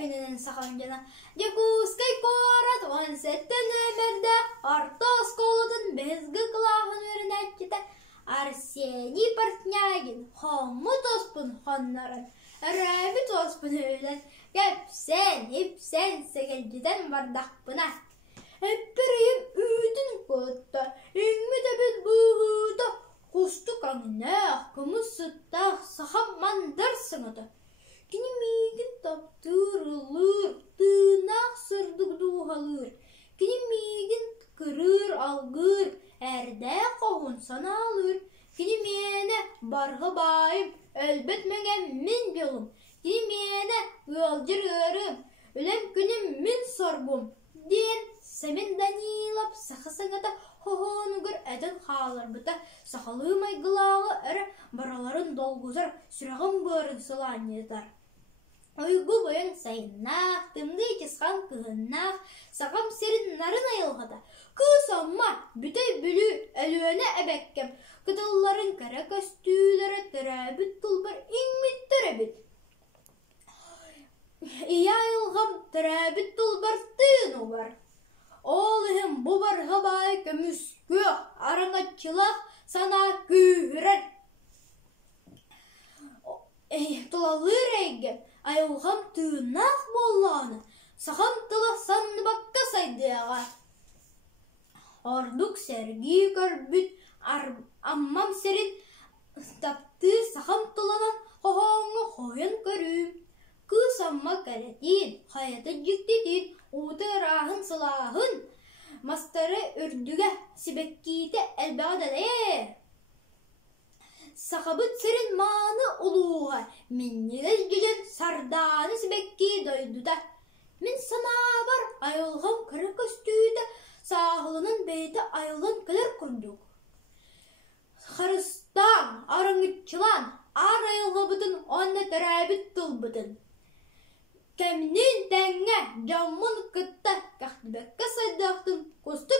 Епинен саханжана. Декускай корат он сеттен эмерде орто сколотын безгі кылахын өрінәтчеті. Арсений Портнягин хомму тоспын хоннарын. Рәбі тоспын өйлен. Епсен сегелдеден бардақпына. Эппірейім үйдің көтті. Үймі біз бұғыды. Құсты қаңынақ, күміс сұттақ, сахам мандар сыңыды. Кені мейгін таптырылыр, тынақ сырдық дуғалыр. Кені мейгін кірір алғыр, әрді қоғын саналыр. Кені мені барғы байым, әлбет мәген мен белім. Кені мені ғалжыр өрім, өлем күнім мен сорбым. Ден Сәмен Данилап сақысыңыда хоғонығыр әдің қалар бұта сақалым айғылағы әрі бараларын долғызар сүрағым бөрін сылан едар. Ойғы бойын сайыннақ, тымды етесқан күгіннақ, сағам серін нарын айылғада. Күс амма бүтей бүлі әлуәне әбәккем, күтілларын кәрі көстүйлері түрәбіт тұлбар еңмет түрәбіт. Ия айылғам түрәбіт тұлбар түйін олар. Олығым бұбарға бай көміскө араңатчылақ сана күйірер. Тұлалыр әйгем, айылғам түйінақ болланы, сақам тұла санны баққа сайдыға. Ордық сәргі көрбіт, аммам сәрін тапты сақам тұланан қоғаңы қойын көрім. Күс амма кәретін, қайаты жүктетін, ұтырағын сылағын, мастары үрдіге сібеккейті әлбәдәле. Сақабыт сірін маны ұлуға, меннегіз жүжен сарданы сібеккей дойдуда. Мен сана бар айылғам кірі көстүйді, сағылының бейті айылын кілер күндік. Қарыстан, арыңытчылан, ар айылға бұтын, онда түрәбіт тұл бұтын. Кәмінен тәңе жамын күтті, кәқтібәкке сайдақтың көсті